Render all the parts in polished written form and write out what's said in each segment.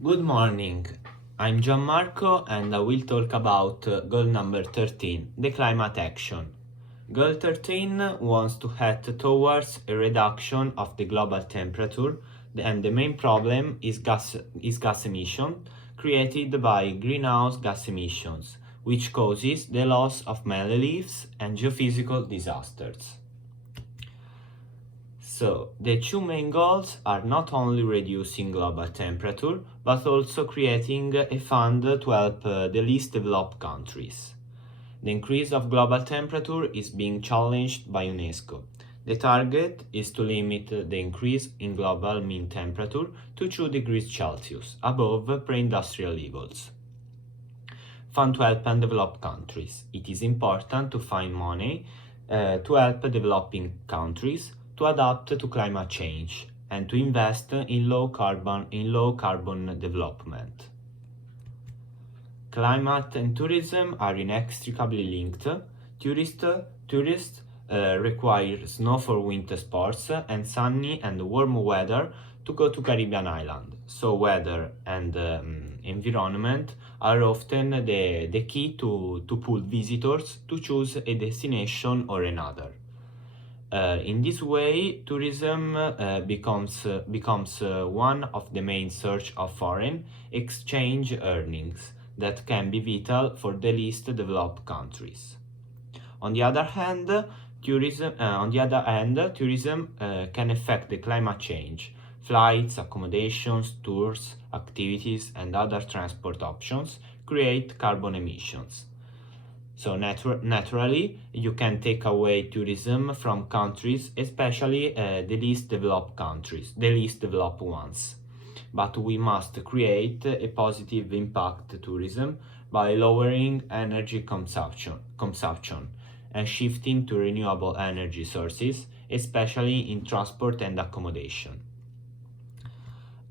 Good morning. I'm Gianmarco and I will talk about goal number 13, the climate action. Goal 13 wants to head towards a reduction of the global temperature, and the main problem is gas emission created by greenhouse gas emissions, which causes the loss of many leaves and geophysical disasters. So, the two main goals are not only reducing global temperature, but also creating a fund to help the least developed countries. The increase of global temperature is being challenged by UNESCO. The target is to limit the increase in global mean temperature to 2 degrees Celsius, above pre-industrial levels. Fund to help undeveloped countries. It is important to find money to help developing countries to adapt to climate change and to invest in low carbon development. Climate and tourism are inextricably linked. Tourists require snow for winter sports and sunny and warm weather to go to Caribbean island. So weather and environment are often the key to pull visitors to choose a destination or another. In this way, tourism becomes one of the main sources of foreign exchange earnings that can be vital for the least developed countries. On the other hand, tourism can affect the climate change. Flights, accommodations, tours, activities, and other transport options create carbon emissions. So naturally, you can take away tourism from countries, especially the least developed countries, the least developed ones. But we must create a positive impact tourism by lowering energy consumption and shifting to renewable energy sources, especially in transport and accommodation.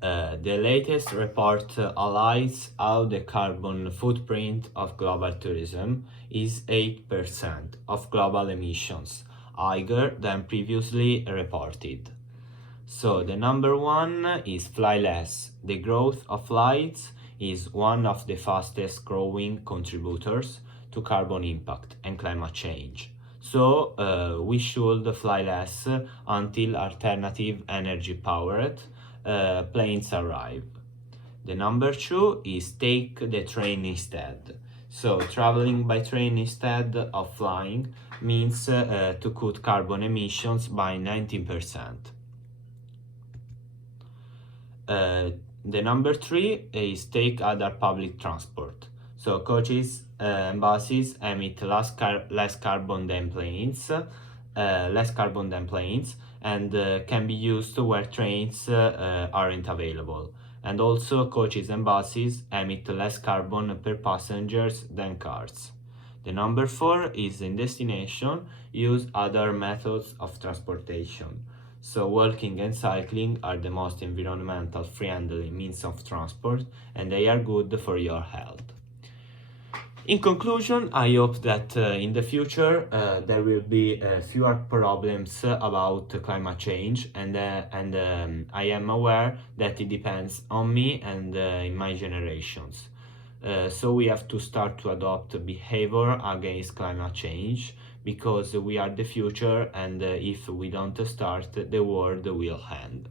The latest report highlights how the carbon footprint of global tourism is 8% of global emissions, higher than previously reported. So the number one is fly less. The growth of flights is one of the fastest growing contributors to carbon impact and climate change. So we should fly less until alternative energy powered planes arrive. The number two is take the train instead. So traveling by train instead of flying means to cut carbon emissions by 19%. The number three is take other public transport. So coaches and buses emit less carbon than planes, and can be used where trains aren't available. And also coaches and buses emit less carbon per passengers than cars. The number four is in destination, use other methods of transportation. So walking and cycling are the most environmental friendly means of transport and they are good for your health. In conclusion, I hope that in the future there will be fewer problems about climate change, and I am aware that it depends on me and in my generations. So we have to start to adopt behavior against climate change because we are the future, and if we don't start, the world will end.